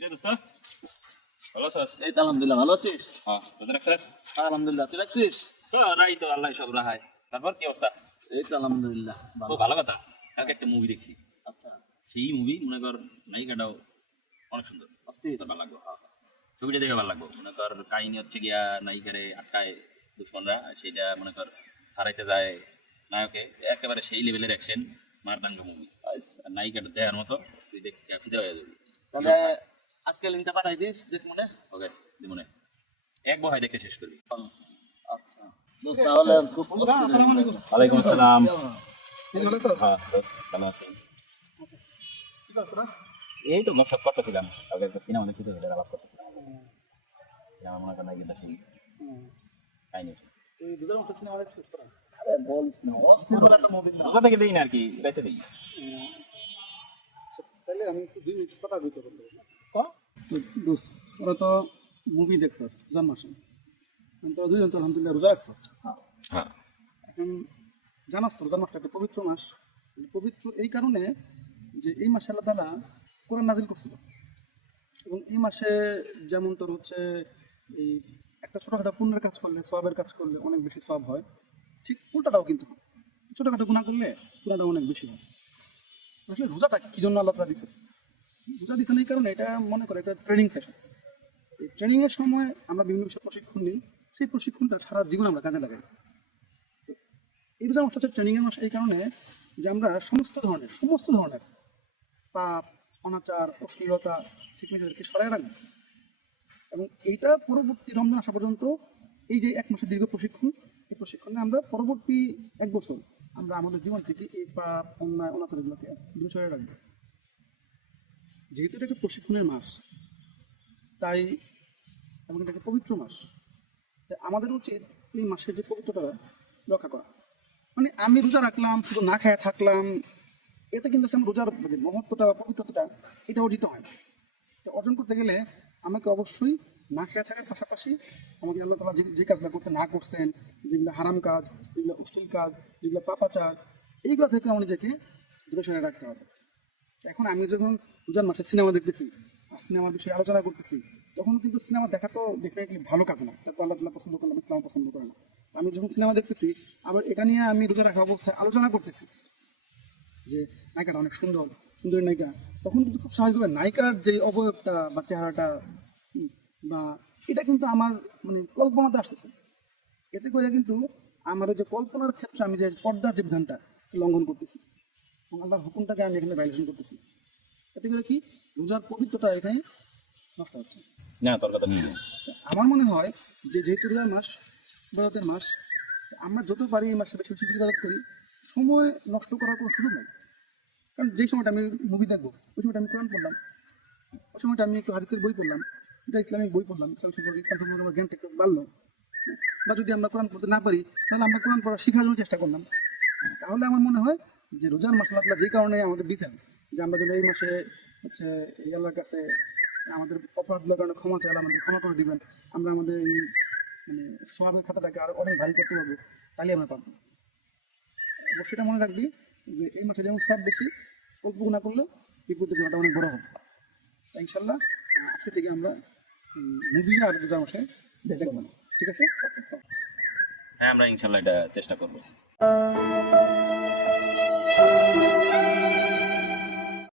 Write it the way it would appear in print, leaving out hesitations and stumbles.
কিরে দোস্ত ভালো আছিস? এই তো আলহামদুলিল্লাহ, ভালো আছিস? হ্যাঁ তুই রাখছিস? আলহামদুলিল্লাহ, তুই রাখছিস? রাই তো আল্লাহ সব রাহায়। তারপর কি অবস্থা? এই তো আলহামদুলিল্লাহ তো ভালো। ভালো কথা, কালকে একটা মুভি দেখছি। আচ্ছা, সেই মুভি মনে কর নায়িকাটাও অনেক সুন্দর, অস্থির। তোর ভালো লাগলো। ছবিটা দেখে ভালো লাগলো। মনে কর কাহিনী হচ্ছে গিয়া নায়িকারে আটকায় দুশ্মনরা, সেটা মনে কর ছাড়াইতে যায় নায়কে। একেবারে সেই লেভেলের অ্যাকশন মারদাঙ্গ মুভি। আর নায়িকাটা দেখার মতো, তুই দেখে ফিদা হয়ে যাবি। তাহলে আজকে লিঙ্কটা পাঠাই দিস, দেখ মনে। ওকে মনে এক বহায় দেখে শেষ করবি। আচ্ছা দোস্ত, তাহলে খুব আসসালামু আলাইকুম। ওয়ালাইকুম আসসালাম। এই ভালো আছো? হ্যাঁ ভালো আছি। কি করছো না? এই তো মশাদ করতেছিলাম, কালকে একটা সিনেমা দেখছি তো, সেটা আলাপ করতেছিলাম। সিনেমা মনে করেন কিন্তু সেই কাহিনী এই দুজন একটা সিনেমা দেখছিস তোরা? আরে বলিস না, অস্থির বলে একটা মুভি না। কোথা থেকে দিই না আর কি, রাইতে দিই। আচ্ছা, তাহলে আমি একটু 2 মিনিট কথা বলতে বলবো। দোস্ত, তোরা তো মুভি দেখছস রমজান মাসে। তোরা দুজন তো আলহামদুলিল্লাহ রোজা রাখছস। হ্যাঁ এখন জানাস তো রমজান মাসটা একটা পবিত্র মাস। পবিত্র এই কারণে যে এই মাসে আল্লাহ তাআলা কোরআন নাজিল করছিল। এবং এই মাসে যেমন তোর হচ্ছে এই একটা ছোটখাটো পুণ্যের কাজ করলে, সওয়াবের কাজ করলে অনেক বেশি সওয়াব হয়। ঠিক উল্টাটাও কিন্তু হয়। ছোটখাটো গুনাহ করলে গুনাহটা অনেক বেশি হয়। আসলে রোজাটা কি জন্য আল্লাহ তাআলা দিয়েছে? রোজা দিয়েছেন এই কারণে, এটা মনে করে একটা ট্রেনিং সেশন। এই ট্রেনিংয়ের সময় আমরা বিভিন্ন বিষয়ে প্রশিক্ষণ নিই, সেই প্রশিক্ষণটা সারা জীবন আমরা কাজে লাগাই। তো এই রোজা মাস হচ্ছে ট্রেনিংয়ের মাস এই কারণে যে আমরা সমস্ত ধরনের পাপ, অনাচার, অশ্লীলতা ঠিক নিজেদেরকে সরাই রাখবো। এবং এইটা পরবর্তী রমজান আসা পর্যন্ত এই যে 1 মাসের দীর্ঘ প্রশিক্ষণ, এই প্রশিক্ষণে আমরা পরবর্তী 1 বছর আমরা আমাদের জীবন থেকে এই পাপ, অন্যায়, অনাচারগুলোকে দূরে সরিয়ে রাখবো। যেহেতু এটা একটা প্রশিক্ষণের মাস, তাই এবং এটা একটা পবিত্র মাস, তাই আমাদের উচিত এই মাসের যে পবিত্রতা রক্ষা করা। মানে আমি রোজা রাখলাম, শুধু না খেয়ে থাকলাম, এতে কিন্তু আমার রোজার যে মহত্বটা, পবিত্রতাটা, এটা অর্জিত হয় না। এটা অর্জন করতে গেলে আমাকে অবশ্যই না খেয়ে থাকার পাশাপাশি আমাকে আল্লাহ তাআলা যে কাজগুলো করতে না করছেন, যেগুলো হারাম কাজ, যেগুলো অশ্লীল কাজ, যেগুলো পাপাচার, এইগুলো থেকে আমার নিজেকে দূরে সরিয়ে রাখতে হবে। এখন আমি যখন রোজার মাসে সিনেমা দেখতেছি আর সিনেমার বিষয়ে আলোচনা করতেছি, তখন কিন্তু সিনেমা দেখা তো ডেফিনেটলি ভালো কাজ না, এটা তো আল্লাহ তাআলা পছন্দ করেন, ইসলাম পছন্দ করে না। আমি যখন সিনেমা দেখতেছি, আবার এটা নিয়ে আমি রোজা রাখা অবস্থায় আলোচনা করতেছি যে নায়িকাটা অনেক সুন্দর, সুন্দরী নায়িকা, তখন কিন্তু খুব স্বাভাবিকভাবে নায়িকার যে অবয়বটা বা চেহারাটা বা এটা কিন্তু আমার মানে কল্পনাতে আসতেছে। এতে করে কিন্তু আমার ওই যে কল্পনার ক্ষেত্রে আমি যে পর্দার যে বিধানটা লঙ্ঘন করতেছি এবং আল্লাহর হুকুমটাকে আমি এখানে ভাইলেশন করতেছি। এতে করে কি রোজার পবিত্রতা এখানে নষ্ট হচ্ছে। না তোর কথা আমার মনে হয় যে যেহেতু রোজার মাস, ইবাদতের মাস, আমরা যত পারি এই মাসে বেশি বেশি ইবাদত করি, সময় নষ্ট করার কোনো সুযোগ নেই। কারণ যেই সময়টা আমি মুভি দেখবো, ওই সময়টা আমি কোরআন পড়লাম, ওই সময়টা আমি একটু হাদিসের বই পড়লাম, এটা ইসলামিক বই পড়লাম, ইসলাম সম্পর্কে আমার জ্ঞানটা একটু বাড়লো। বা যদি আমরা কোরআন পড়তে না পারি, তাহলে আমরা কোরআন পড়া শেখার জন্য চেষ্টা করলাম। তাহলে আমার মনে হয় যে রোজার মাস আল্লাহ যে কারণে আমাদের দিয়েছেন যে আমরা যেন এই মাসে হচ্ছে এই আল্লাহর কাছে আমাদের অপরাধগুলোর কারণে ক্ষমা চাইলে আমাদের ক্ষমা করে দিবেন, আমরা আমাদের এই মানে সওয়াবের খাতাটাকে আরো অনেক ভারী করতে পারবো, তাহলে আমরা পারবো। অবশ্যই এটা মনে রাখবি যে এই মাসে যেমন সওয়াব বেশি, অল্প গুনাহ করলে বিপদের গুণাটা অনেক বড় হবে। তাই ইনশাল্লাহ আজকে থেকে আমরা মুভি আর রোজার মাসে দেখবো না, ঠিক আছে? হ্যাঁ আমরা ইনশাল্লাহ এটা চেষ্টা করবো।